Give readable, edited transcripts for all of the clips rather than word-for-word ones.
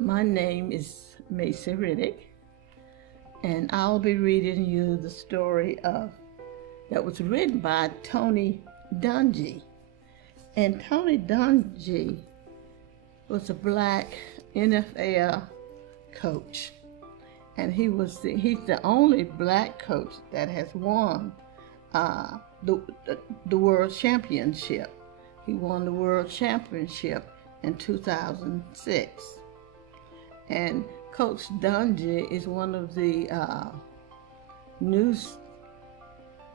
My name is Macy Riddick, and I'll be reading you the story that was written by Tony Dungy. And Tony Dungy was a black NFL coach, and he's the only black coach that has won the world championship. He won the world championship in 2006. And Coach Dungy is one of the news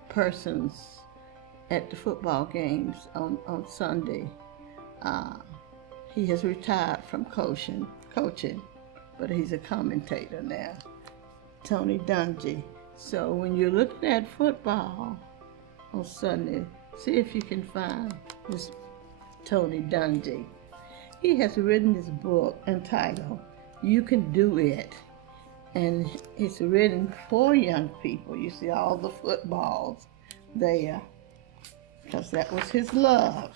persons at the football games on Sunday. He has retired from coaching, but he's a commentator now. Tony Dungy. So when you're looking at football on Sunday, see if you can find this Tony Dungy. He has written this book entitled You Can Do It, and it's written for young people. You see all the footballs there, because that was his love.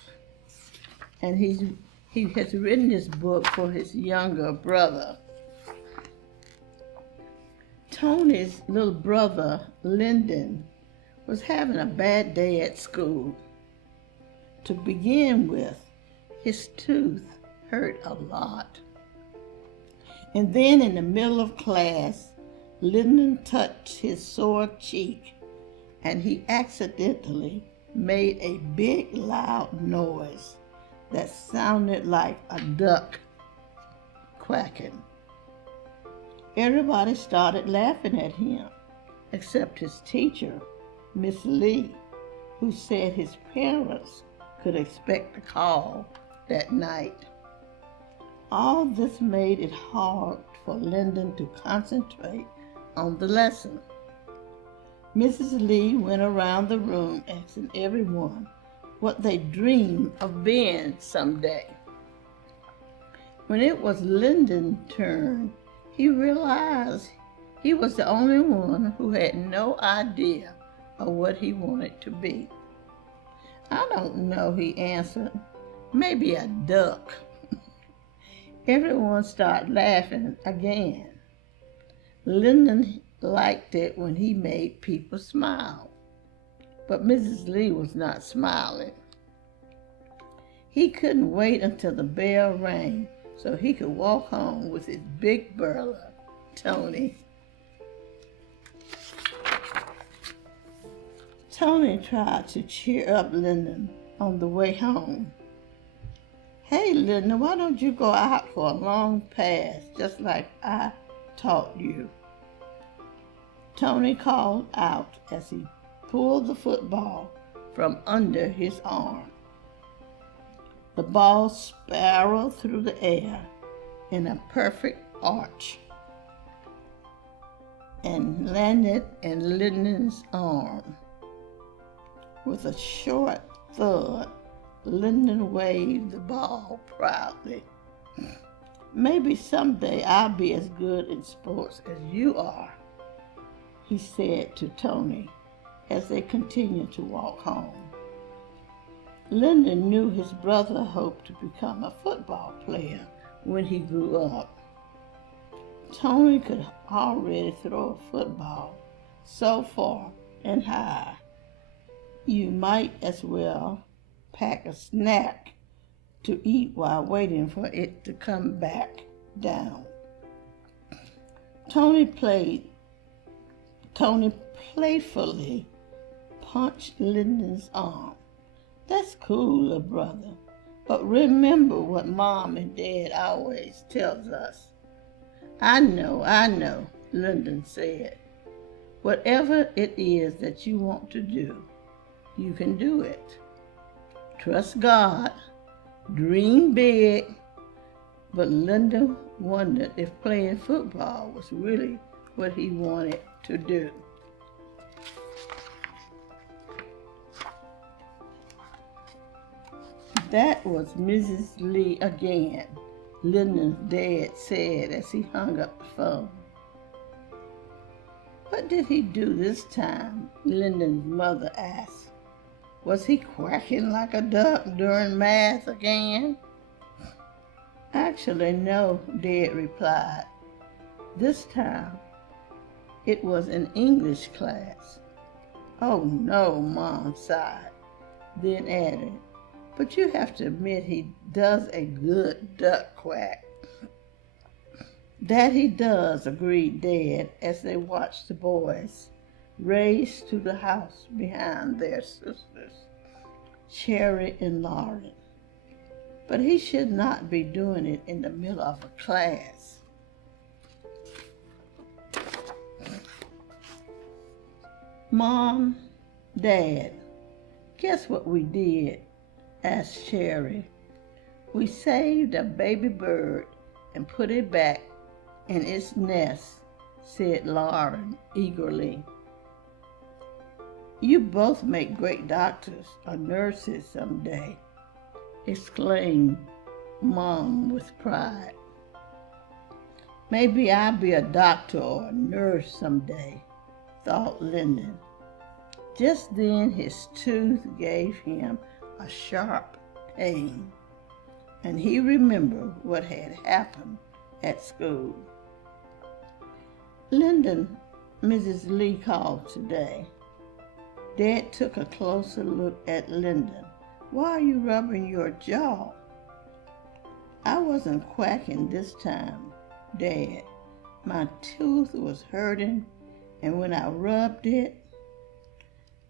And he has written this book for his younger brother. Tony's little brother, Lyndon, was having a bad day at school. To begin with, his tooth hurt a lot. And then in the middle of class, Lyndon touched his sore cheek, and he accidentally made a big loud noise that sounded like a duck quacking. Everybody started laughing at him, except his teacher, Miss Lee, who said his parents could expect a call that night. All this made it hard for Lyndon to concentrate on the lesson. Mrs. Lee went around the room asking everyone what they dreamed of being someday. When it was Lyndon's turn, he realized he was the only one who had no idea of what he wanted to be. I don't know, he answered. Maybe a duck. Everyone started laughing again. Lyndon liked it when he made people smile, but Mrs. Lee was not smiling. He couldn't wait until the bell rang so he could walk home with his big brother, Tony. Tony tried to cheer up Lyndon on the way home. Hey, Lyndon, why don't you go out for a long pass, just like I taught you? Tony called out as he pulled the football from under his arm. The ball spiraled through the air in a perfect arch and landed in Lyndon's arm. With a short thud, Lyndon waved the ball proudly. Maybe someday I'll be as good in sports as you are, he said to Tony as they continued to walk home. Lyndon knew his brother hoped to become a football player when he grew up. Tony could already throw a football so far and high, you might as well pack a snack to eat while waiting for it to come back down. Tony playfully punched Lyndon's arm. That's cool, little brother, but remember what Mom and Dad always tells us. I know, Lyndon said. Whatever it is that you want to do, you can do it. Trust God, dream big. But Lyndon wondered if playing football was really what he wanted to do. That was Mrs. Lee again, Lyndon's dad said as he hung up the phone. What did he do this time? Lyndon's mother asked. Was he quacking like a duck during math again? Actually, no, Dad replied. This time, it was an English class. Oh no, Mom sighed, then added, but you have to admit he does a good duck quack. That he does, agreed Dad as they watched the boys race to the house behind their sisters, Cherry and Lauren. But he should not be doing it in the middle of a class. Mom, Dad, guess what we did? Asked Cherry. We saved a baby bird and put it back in its nest, said Lauren eagerly. You both make great doctors or nurses someday, exclaimed Mom with pride. Maybe I'll be a doctor or a nurse someday, thought Lyndon. Just then his tooth gave him a sharp pain, and he remembered what had happened at school. Lyndon, Mrs. Lee called today. Dad took a closer look at Lyndon. Why are you rubbing your jaw? I wasn't quacking this time, Dad. My tooth was hurting, and when I rubbed it,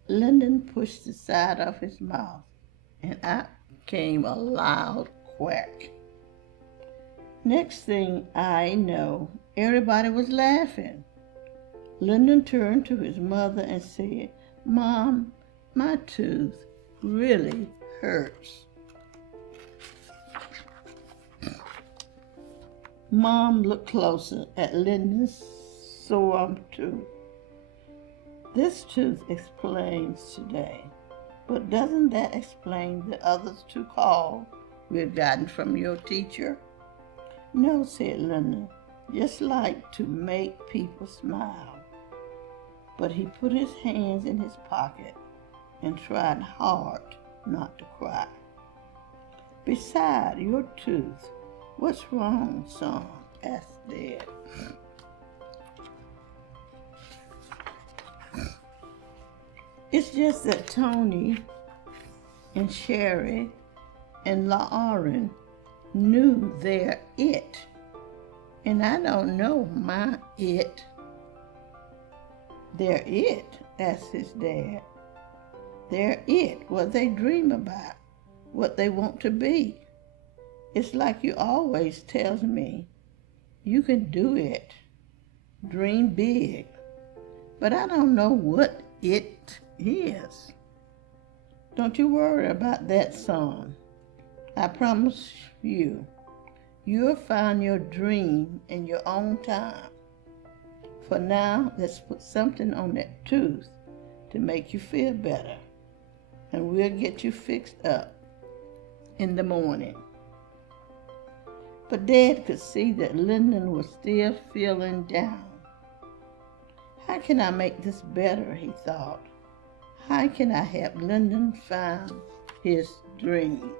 Lyndon pushed the side of his mouth, and out came a loud quack. Next thing I know, everybody was laughing. Lyndon turned to his mother and said, Mom, my tooth really hurts. Mom looked closer at Lyndon's sore tooth. This tooth explains today, but doesn't that explain the others two calls we've gotten from your teacher? No, said Lyndon, just like to make people smile. But he put his hands in his pocket and tried hard not to cry. Beside your tooth, what's wrong, son? Asked Dad. It's just that Tony and Sherry and Lauren knew their it, and I don't know my it. Their it, asked his dad. Their it, what they dream about, what they want to be. It's like you always tells me, you can do it, dream big, but I don't know what it is. Don't you worry about that, son. I promise you, you'll find your dream in your own time. For now, let's put something on that tooth to make you feel better, and we'll get you fixed up in the morning. But Dad could see that Lyndon was still feeling down. How can I make this better, he thought. How can I help Lyndon find his dream?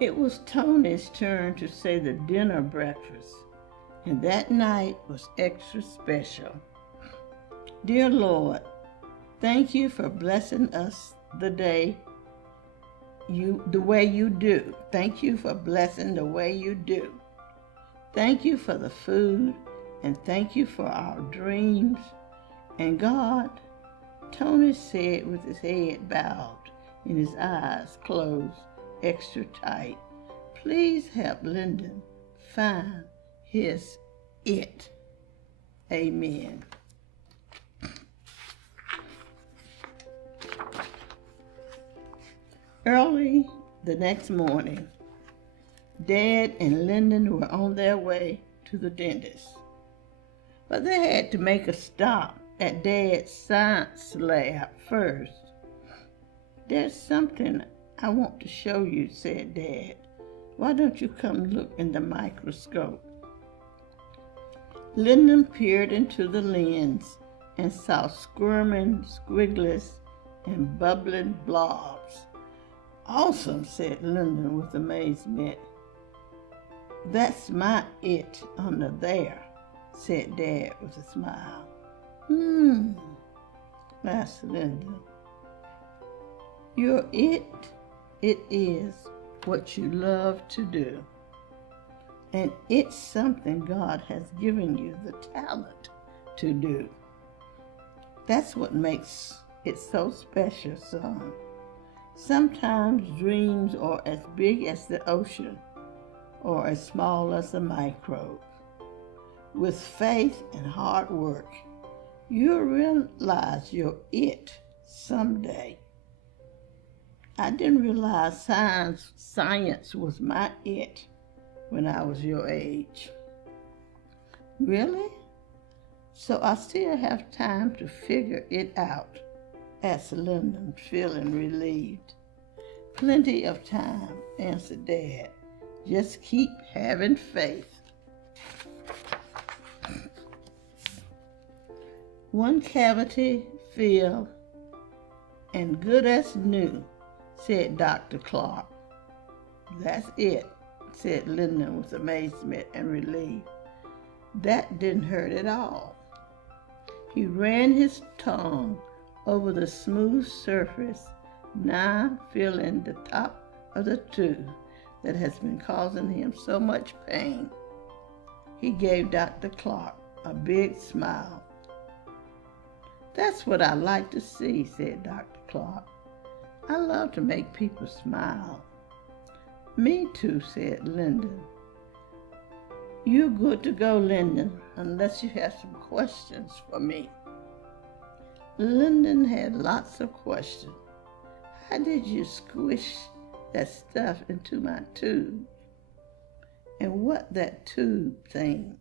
It was Tony's turn to say the dinner breakfast, and that night was extra special. Dear Lord, thank you for blessing us the way you do. Thank you for blessing the way you do. Thank you for the food, and thank you for our dreams. And God, Tony said with his head bowed and his eyes closed extra tight, please help Lyndon find his it. Amen. Early the next morning, Dad and Lyndon were on their way to the dentist. But they had to make a stop at Dad's science lab first. There's something I want to show you, said Dad. Why don't you come look in the microscope? Lyndon peered into the lens and saw squirming squigglets and bubbling blobs. Awesome, said Lyndon with amazement. That's my it under there, said Dad with a smile. Laughed Lyndon. Your it is what you love to do. And it's something God has given you the talent to do. That's what makes it so special, son. Sometimes dreams are as big as the ocean or as small as a microbe. With faith and hard work, you'll realize your it someday. I didn't realize science was my it when I was your age. Really? So I still have time to figure it out, asked Lyndon, feeling relieved. Plenty of time, answered Dad. Just keep having faith. One cavity filled and good as new, said Dr. Clark. That's it, said Lyndon with amazement and relief. That didn't hurt at all. He ran his tongue over the smooth surface, now feeling the top of the tube that has been causing him so much pain. He gave Dr. Clark a big smile. That's what I like to see, said Dr. Clark. I love to make people smile. Me too, said Lyndon. You're good to go, Lyndon, unless you have some questions for me. Lyndon had lots of questions. How did you squish that stuff into my tube? And what that tube thing?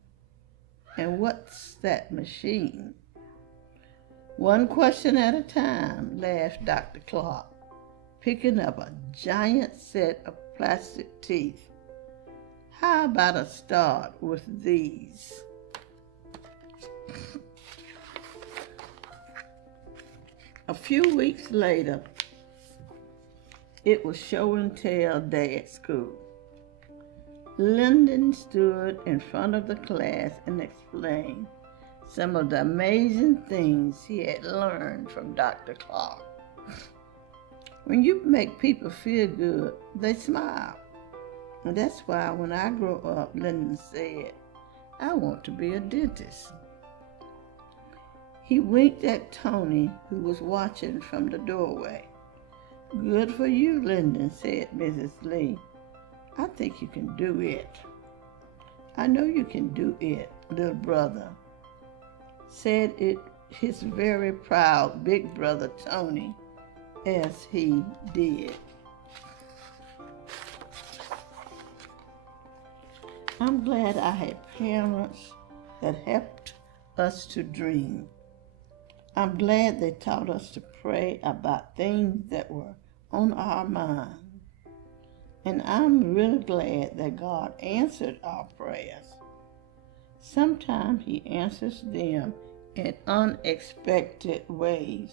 And what's that machine? One question at a time, laughed Dr. Clark, picking up a giant set of plastic teeth. How about a start with these? A few weeks later, it was show and tell day at school. Lyndon stood in front of the class and explained some of the amazing things he had learned from Dr. Clark. When you make people feel good, they smile. And that's why when I grow up, Lyndon said, I want to be a dentist. He winked at Tony, who was watching from the doorway. Good for you, Lyndon, said Mrs. Lee. I think you can do it. I know you can do it, little brother, said it his very proud big brother Tony, as he did. I'm glad I had parents that helped us to dream. I'm glad they taught us to pray about things that were on our mind. And I'm really glad that God answered our prayers. Sometimes He answers them in unexpected ways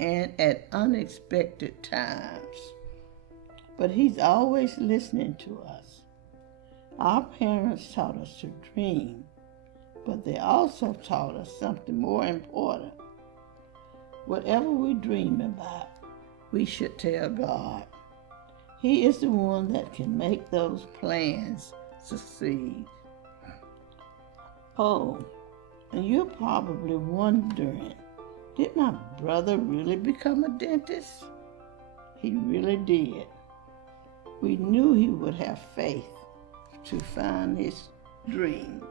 and at unexpected times. But He's always listening to us. Our parents taught us to dream, but they also taught us something more important. Whatever we dream about, we should tell God. He is the one that can make those plans succeed. Oh, and you're probably wondering, did my brother really become a dentist? He really did. We knew he would have faith to find his dream.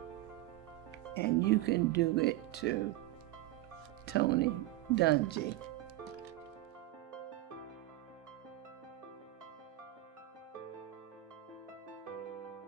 And you can do it too. Tony Dungy.